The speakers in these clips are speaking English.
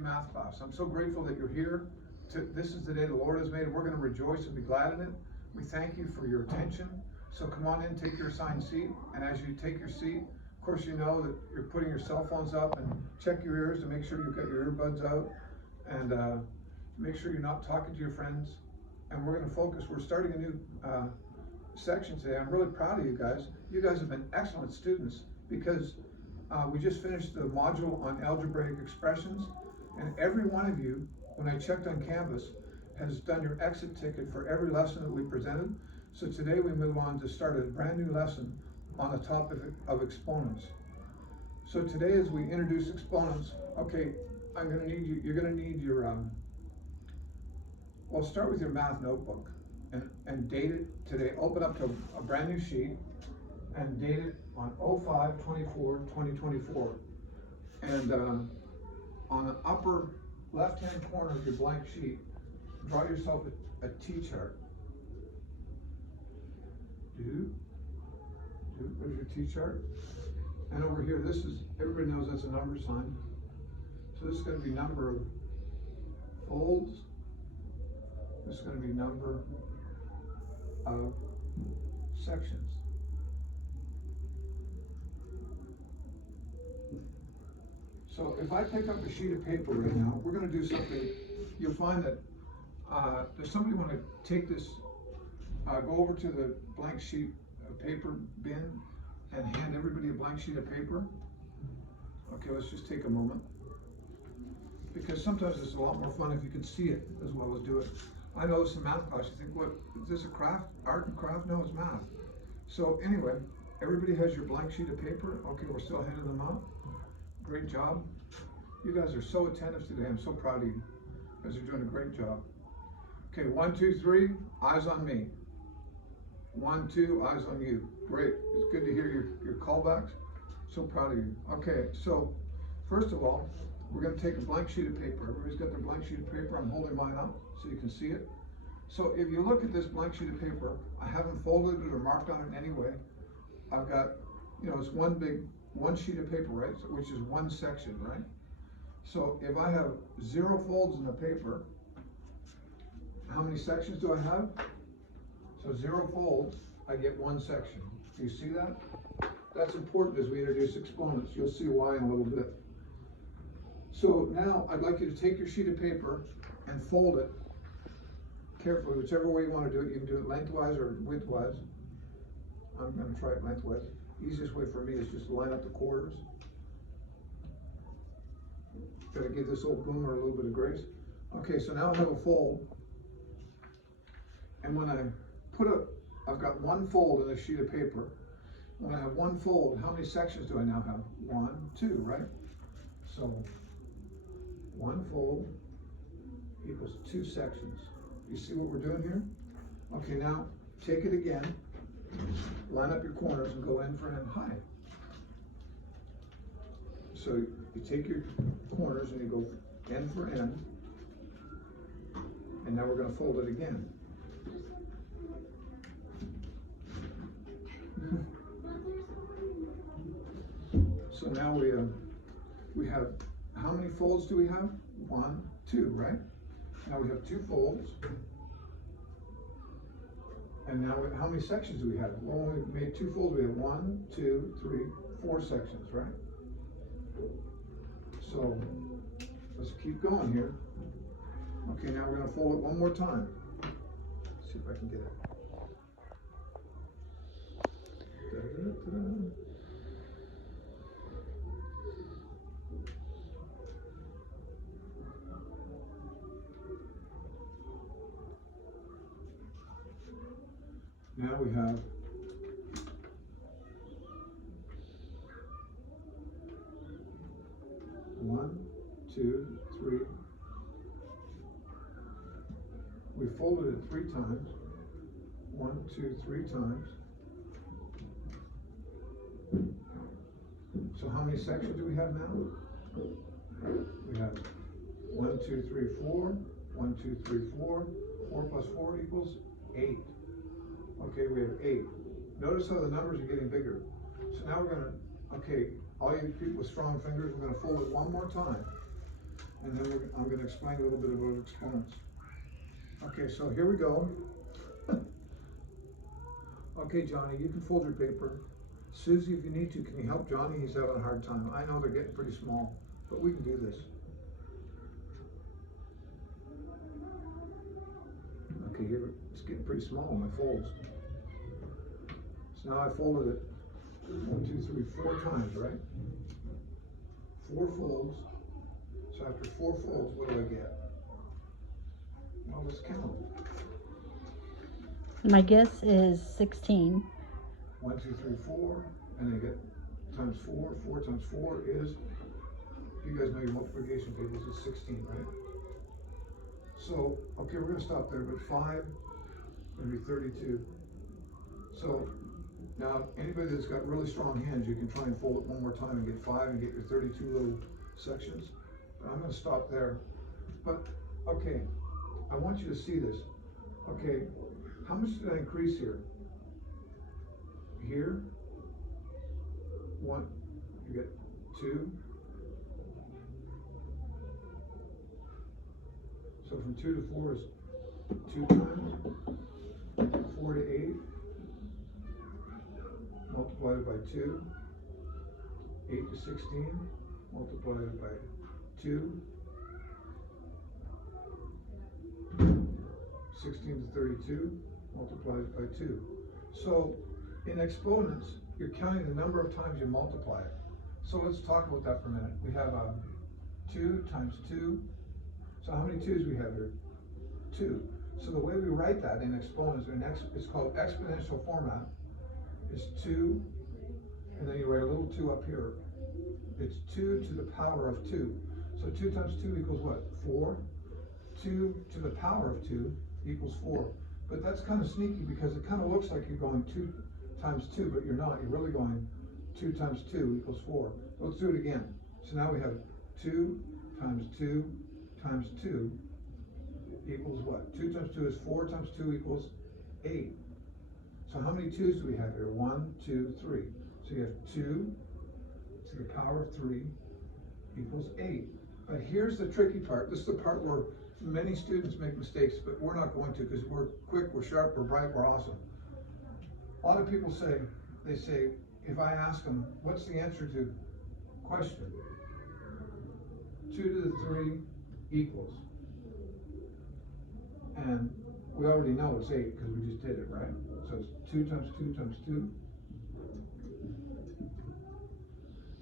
math class. I'm so grateful that you're here. This is the day the Lord has made, and we're going to rejoice and be glad in it. We thank you for your attention. So come on in, take your assigned seat, and as you take your seat, of course you know that you're putting your cell phones up, and check your ears to make sure you've got your earbuds out, and make sure you're not talking to your friends. And we're going to focus. We're starting a new section today. I'm really proud of you guys. You guys have been excellent students, because we just finished the module on algebraic expressions, and every one of you, when I checked on Canvas, has done your exit ticket for every lesson that we presented. So today we move on to start a brand new lesson on the topic of exponents. So today, as we introduce exponents, okay, I'm going to need you, you're going to need your, well, start with your math notebook and date it today. Open up to a brand new sheet and date it on 05/24/2024. And on the upper left-hand corner of your blank sheet, draw yourself a T-chart. There's your T-chart. And over here, this is, everybody knows that's a number sign. So this is going to be number of folds. This is going to be number of sections. So if I pick up a sheet of paper right now, we're going to do something. You'll find that does somebody want to take this, go over to the blank sheet of paper bin and hand everybody a blank sheet of paper? Okay, let's just take a moment, because sometimes it's a lot more fun if you can see it as well as do it. I know some math class, you think, what, is this a craft, art and craft? No, it's math. So anyway, everybody has your blank sheet of paper. Okay, we're still handing them out. Great job. You guys are so attentive today. I'm so proud of you. You guys are doing a great job. Okay, 1, 2, 3, eyes on me. 1, 2, eyes on you. Great. It's good to hear your callbacks. So proud of you. Okay, so first of all, we're going to take a blank sheet of paper. Everybody's got their blank sheet of paper. I'm holding mine up so you can see it. So if you look at this blank sheet of paper, I haven't folded it or marked on it in any way. I've got, you know, it's one sheet of paper, right? So, which is one section, right? So if I have 0 folds in the paper, how many sections do I have? So 0 folds, I get 1 section. Do you see that? That's important as we introduce exponents. You'll see why in a little bit. So now I'd like you to take your sheet of paper and fold it carefully, whichever way you want to do it. You can do it lengthwise or widthwise. I'm going to try it lengthwise. Easiest way for me is just line up the quarters. Got to give this old boomer a little bit of grace. Okay, so now I have a fold. And when I I've got 1 fold in a sheet of paper. When I have 1 fold, how many sections do I now have? 1, 2, right? So 1 fold equals 2 sections. You see what we're doing here? Okay, now take it again. Line up your corners and go end for end high. So you take your corners and you go end for end. And now we're going to fold it again. So now we have, how many folds do we have? 1, 2, right? Now we have 2 folds. And now how many sections do we have? Well, when we made 2 folds, we have 1, 2, 3, 4 sections, right? So let's keep going here. Okay, now we're going to fold it one more time. Let's see if I can get it. Da-da-da-da. Now we have 1, 2, 3. We folded it 3 times. 1, 2, 3 times. So how many sections do we have now? We have 1, 2, 3, 4. 1, 2, 3, 4. 4 plus 4 equals 8. Okay, we have 8. Notice how the numbers are getting bigger. So now we're going to, okay, all you people with strong fingers, we're going to fold it one more time. and then I'm going to explain a little bit about exponents. Okay, so here we go. Okay, Johnny, you can fold your paper. Susie, if you need to, can you help Johnny? He's having a hard time. I know they're getting pretty small, but we can do this. Okay, here it's getting pretty small on my folds. So now I folded it 1, 2, 3, 4 times, right? 4 folds. So after 4 folds, what do I get? Well, let's count. My guess is 16. 1, 2, 3, 4, and then you get times 4. 4 times 4 is, you guys know your multiplication tables, is 16, right? So, okay, we're gonna stop there, but 5 would be 32. So, now, anybody that's got really strong hands, you can try and fold it one more time and get 5 and get your 32 little sections. But I'm gonna stop there. But, okay, I want you to see this. Okay, how much did I increase here? Here, 1, you get 2. So from 2 to 4 is 2 times. 4 to 8, multiplied by 2. 8 to 16, multiplied by 2. 16 to 32, multiplied by 2. So in exponents, you're counting the number of times you multiply it. So let's talk about that for a minute. We have 2 times 2. So how many 2's we have here? 2. So the way we write that in exponents, it's called exponential format, is 2, and then you write a little 2 up here. It's 2 to the power of 2. So 2 times 2 equals what? 4. 2 to the power of 2 equals 4. But that's kind of sneaky because it kind of looks like you're going 2 times 2, but you're not. You're really going 2 times 2 equals 4. Let's do it again. So now we have 2 times 2 times 2 equals what? 2 times 2 is 4 times 2 equals 8. So how many 2's do we have here? 1, 2, 3. So you have 2 to the power of 3 equals 8. But here's the tricky part. This is the part where many students make mistakes, but we're not going to because we're quick, we're sharp, we're bright, we're awesome. A lot of people say, if I ask them, what's the answer to question? 2 to the 3 equals. And we already know it's 8 because we just did it, right? So it's 2 times 2 times 2.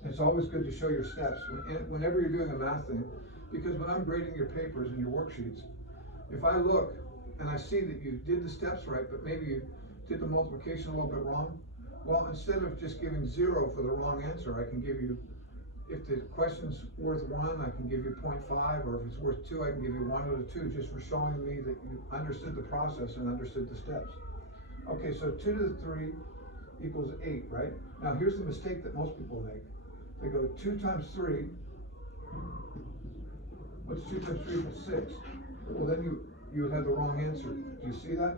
It's always good to show your steps whenever you're doing a math thing, because when I'm grading your papers and your worksheets, if I look and I see that you did the steps right, but maybe you did the multiplication a little bit wrong, well, instead of just giving 0 for the wrong answer, I can give you, if the question's worth 1, I can give you 0.5, or if it's worth 2, I can give you 1 out of 2, just for showing me that you understood the process and understood the steps. Okay, so 2 to the 3 equals 8, right? Now here's the mistake that most people make. They go 2 times 3, what's 2 times 3 equals 6? Well, then you would have the wrong answer. Do you see that?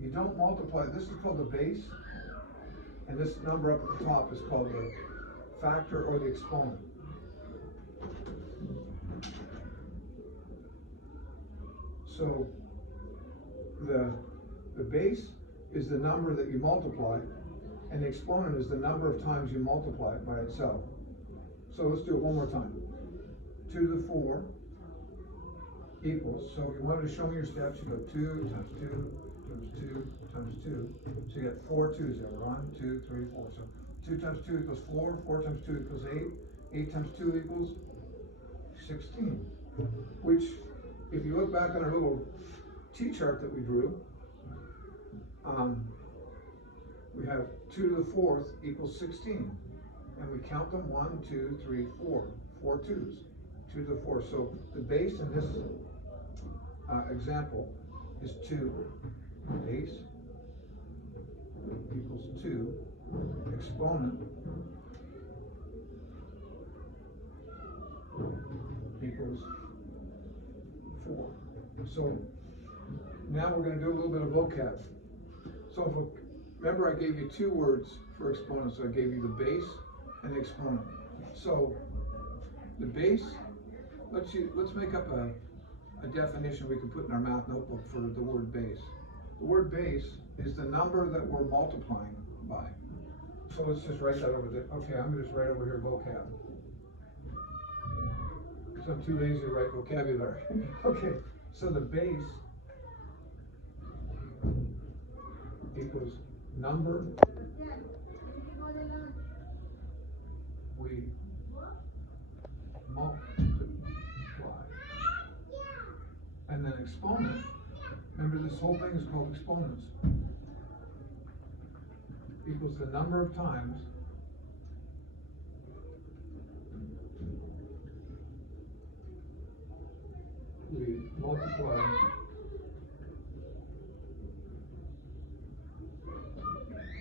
You don't multiply, this is called the base, and this number up at the top is called the factor or the exponent. So the base is the number that you multiply, and the exponent is the number of times you multiply it by itself. So let's do it one more time. 2 to the 4 equals, so if you wanted to show me your steps, you go 2 times 2 times 2 times 2. So you get 4 2's there. 1, 2, 3, 4. So 2 times 2 equals 4. 4 times 2 equals 8. 8 times 2 equals 16. Which, if you look back on our little T-chart that we drew, we have 2 to the 4th equals 16. And we count them 1, 2, 3, 4. 4 2's. 2 to the 4th. So the base in this example is 2. Base equals 2. Exponent equals 4. So now we're going to do a little bit of vocab. So remember I gave you 2 words for exponents. So I gave you the base and the exponent. So the base let's make up a definition we can put in our math notebook for the word base. The word base is the number that we're multiplying by. So let's just write that over there. Okay, I'm gonna just write over here vocab. So I'm too lazy to write vocabulary. Okay, so the base equals number we multiply. And then exponent, remember this whole thing is called exponents, equals the number of times we multiply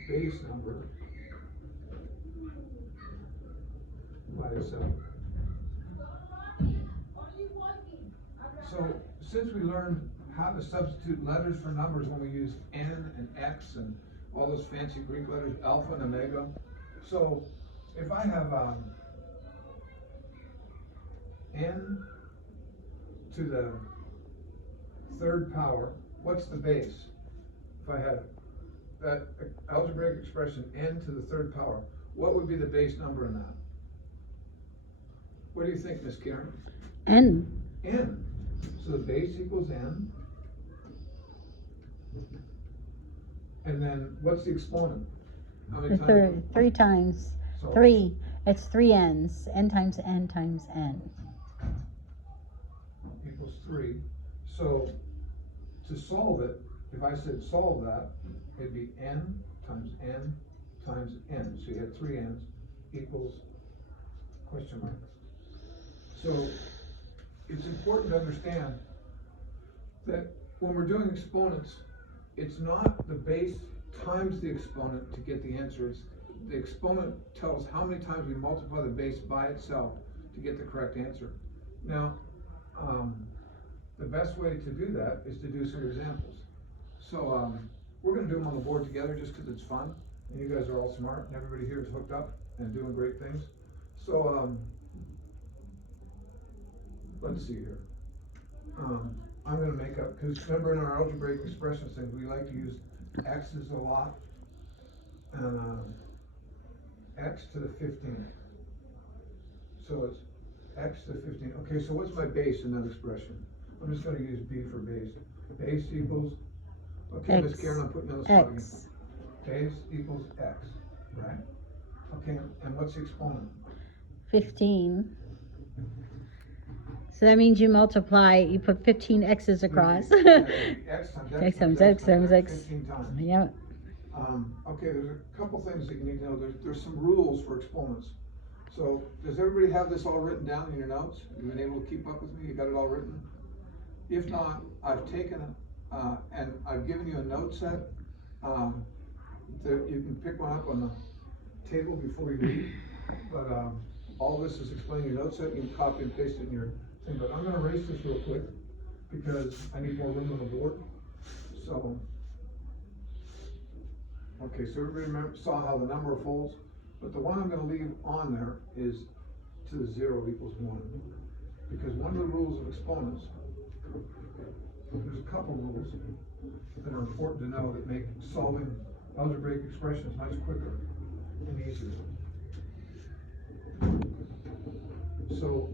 base number by itself. So since we learned how to substitute letters for numbers when we use N and X and all those fancy Greek letters, alpha and omega. So if I have N to the third power, what's the base? If I had that algebraic expression N to the third power, what would be the base number in that? What do you think, Miss Karen? N. N. So the base equals N. And then what's the exponent? How many times? Three times. So, Three. It's three N's. N times N times N. equals 3. So to solve it, if I said solve that, it'd be N times N times N. So you had 3 N's equals question mark. So it's important to understand that when we're doing exponents, it's not the base times the exponent to get the answer. It's the exponent tells how many times we multiply the base by itself to get the correct answer. Now, the best way to do that is to do some examples. So we're going to do them on the board together just because it's fun, and you guys are all smart, and everybody here is hooked up and doing great things. So let's see here. I'm going to make up, because remember in our algebraic expressions things, we like to use x's a lot, and x to the 15th. So it's x to the 15th. Okay, so what's my base in that expression? I'm just going to use b for base. Base equals, okay, Miss Karen, I'm putting you on the spot again. X. Base equals x, right? Okay, and what's the exponent? 15. So that means you multiply, you put 15 X's across. X times X times X times X. 15 times. Yep. Okay, there's a couple things that you need to know. There's some rules for exponents. So does everybody have this all written down in your notes? You've been able to keep up with me? You got it all written? If not, I've taken it and I've given you a note set that you can pick one up on the table before you leave. But all this is explaining your note set. You can copy and paste it in your thing. But I'm going to erase this real quick because I need more room on the board. So, okay, so everybody saw how the number folds. But the one I'm going to leave on there is to the 0 equals 1. Because one of the rules of exponents, there's a couple rules that are important to know that make solving algebraic expressions much quicker and easier. So